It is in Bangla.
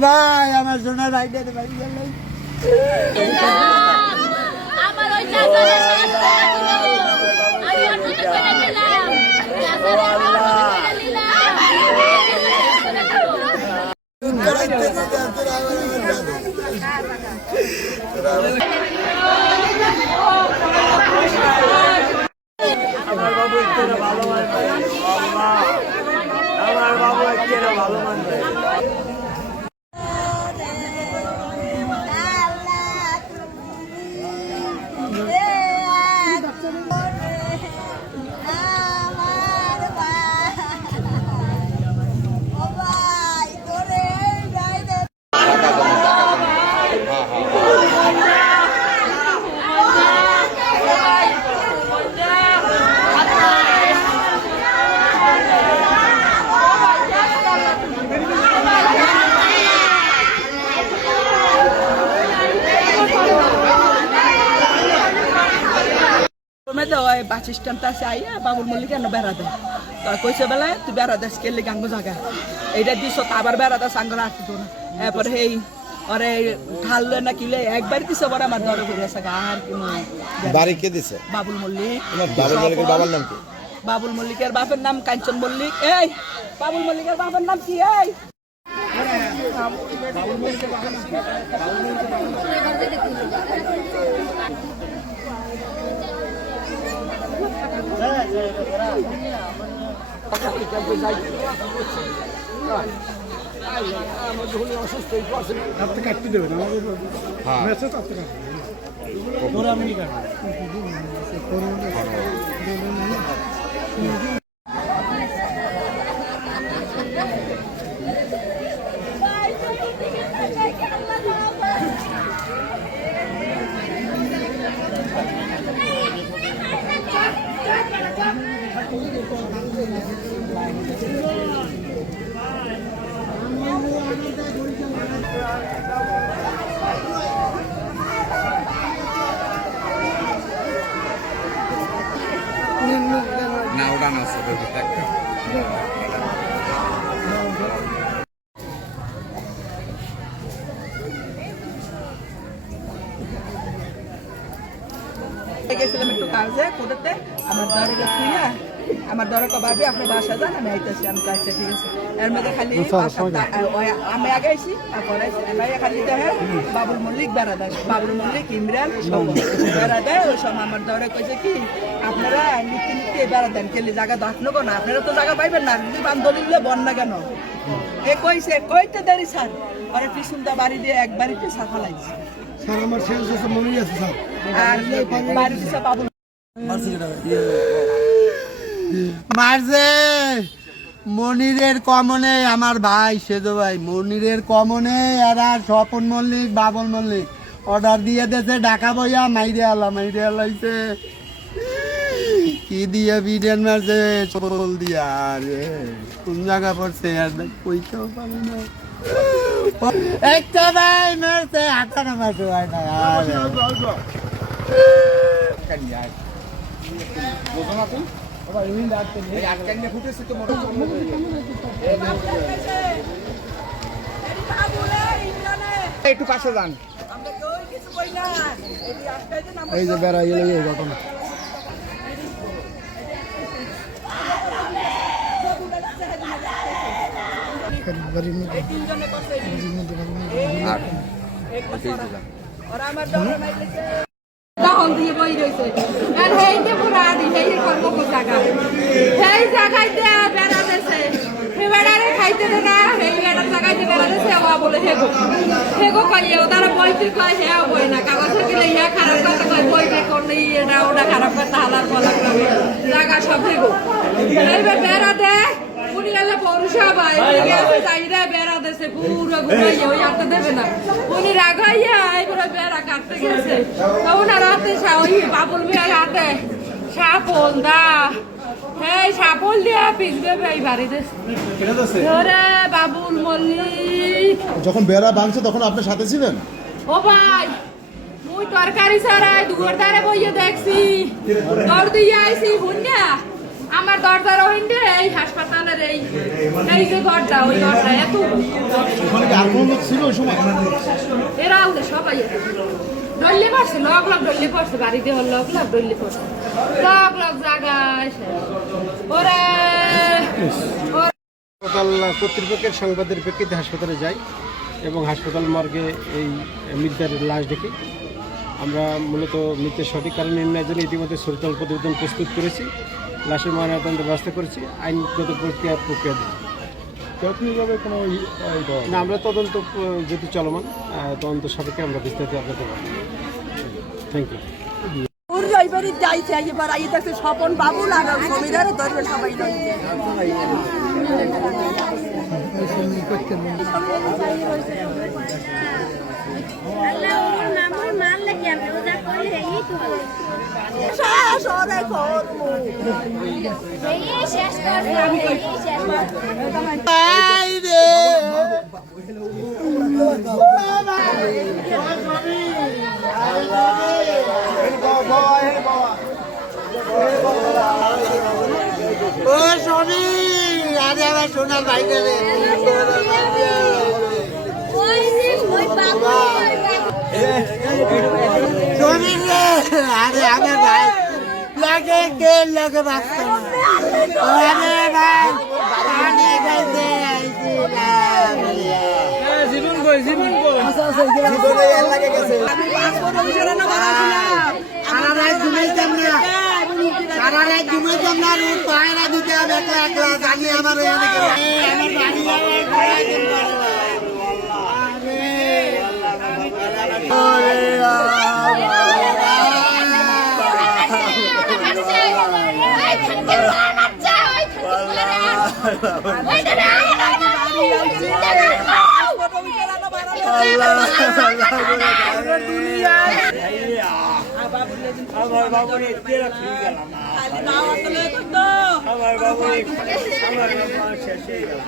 ভাই আমার সোনা রাইডার ভাই গেল আমার ওই চাচারে শেষ করে দিল আমি অন্য করে দিলাম চাচারে করে দিলাম আমার বাবু একটু ভালো মানবে আমার বাবু একটু ভালো মানবে বাস স্ট্যান্ড আছে আইয়া বাবুল মল্লিক কেন বেড়া দেয় কইছে বেলা তুই বেড়া দেশ কেলে গাঙ্গ জায়গা এইটা দিস আবার বেড়া দেশ আঙ্গরা আসতো না এরপরে এই ওরে ঢাললে না কিলে একবার দিছে বড় আমার দরে ঘুরে আসা আর কি বাড়ি কে দিছে বাবুল মল্লিক বাবুল মল্লিকের বাবার নাম কি বাবুল মল্লিকের বাপের নাম কাঞ্চন মল্লিক এই বাবুল মল্লিকের বাপের নাম কি এই কাটতে দেবেন না ওটা না আছে গেছিলাম একটু কাজে কোটাতে আমার দরে গেছি না আমার দরে কবাবি আপনি বাসা যান আমি আইতেছি আমি কাছে ঠিক আছে এর মধ্যে খালি আমি আগে আইসি তারপরে খালি দেখে বাবুল মল্লিক বেড়াদার বাবুল মল্লিক ইমরান সব বেড়াদার ওই সব আমার দরে কইছে কি আপনারা নিতে নিতে বেড়াদেন কেলে জায়গা দাঁড়ানো না আপনারা তো জায়গা পাইবেন না যদি বান্ধলিলে বন না কেন এ কইছে কইতে দেরি স্যার পরে পিছনটা বাড়ি দিয়ে এক বাড়িতে সাফা লাগছে স্যার আমার শেষ আছে মনে আছে স্যার আর বাড়ি দিছে বাবুল মারছে মনিরের কমনে আমার ভাই সেজো ভাই মনিরের কমনে এরা স্বপন মল্লিক বাবুল মল্লিক অর্ডার দিয়ে দিয়েছে ঢাকা বইয়া মাইরে আলাইছে কি দিয়ে বিডেন মারছে চোল দিয়া আরে কোন জায়গা পড়ছে আর কইতেও পারে না একটা ভাই মারছে আটানা মারছে ভাই না একটু কাছে যান এই যে বেড়া গেলে এই ঘটনা তখন দিয়ে বই রয়েছে আর হেই যে পুরা দি হেই কর্ম জায়গা হেই জায়গায় দেয়া বেড়া দেছে হে বেড়ারে খাইতে দে না হেই বেড়া জায়গায় যে বেড়া দেছে ও বলে হেগো কইয়ে ওদারা বইতে কই হে বই না কাগজ থাকিলে ইয়া খারাপ কথা কই বই রে কোন এটা ওটা খারাপ কথা হালার বলা করে জায়গা সব হেগো এই বেড়া দে উনি এলে পৌরসভা এদিকে চাইরা বেড়া দেছে পুরো ঘুমাইয়া ওই আটতে দেবে না উনি রাগাইয়া এইগুলো বেড়া কাটতে গেছে ওনার হাতে ওই বাবুল মিয়ার হাতে সাপল দা হ্যাঁ সাপল দিয়া পিছবে এই বাড়িতে ধরে বাবুল মল্লিক যখন বেড়া ভাঙছে তখন আপনার সাথে ছিলেন? ও ভাই মুই তরকারি ছাড়াই দুয়ার ধারে বইয়ে দেখছি দর দিয়ে আইছি বুঝনা আমার দরজার ওইন্ডে এই হাসপাতালের এই এই যে ঘরটা ওই ঘরটা এত ওখানে কি আর কোনো লোক ছিল ওই সময়? এরা আউলে সবাই ডল্লি পড়ছে লগ লগ ডল্লি পড়ছে বাড়িতে হল লগ লগ ডল্লি পড়ছে লগ লগ জায়গায় ওরে হাসপাতাল কর্তৃপক্ষের সংবাদের প্রেক্ষিতে হাসপাতালে যাই এবং হাসপাতাল মর্গে এই মৃতের লাশ দেখি। আমরা মূলত মৃতের সঠিক কারণ নির্ণয়ের জন্য ইতিমধ্যে শরীরতল প্রতিবেদন প্রস্তুত করেছি, লাশের ময়নাতদন্তের ব্যবস্থা করেছি, আইনগত প্রক্রিয়া দিই। প্রাথমিকভাবে কোনো না, আমরা তদন্ত যেহেতু চলমান, তদন্ত সাপেক্ষে আমরা বিস্তারিত আপনাদের পাবো। Thank you. এবারে যাইছে এবার আই দেখছে স্বপন বাবু লাগাও জমিদারে ধরবে সবাই ও সবই আরে আমার সোনার ভাইটা রে সবই রে আরে আমার ভাই লাগে কে লাগে বাঁচতে না আরে ভাই পানি খাইতে আইছিলাম জীবন কই জীবনে এর লাগে গেছে সারা রাত ঘুমাইতাম না সারা রাত ঘুমাইতাম না রোজ পায়রা দিতে হবে একলা একলা জানি আমার আমার বাড়ি আমার বাবুর তেরা ফিরে গেলাম আমার বাবু আমার শেষ হয়ে গেল।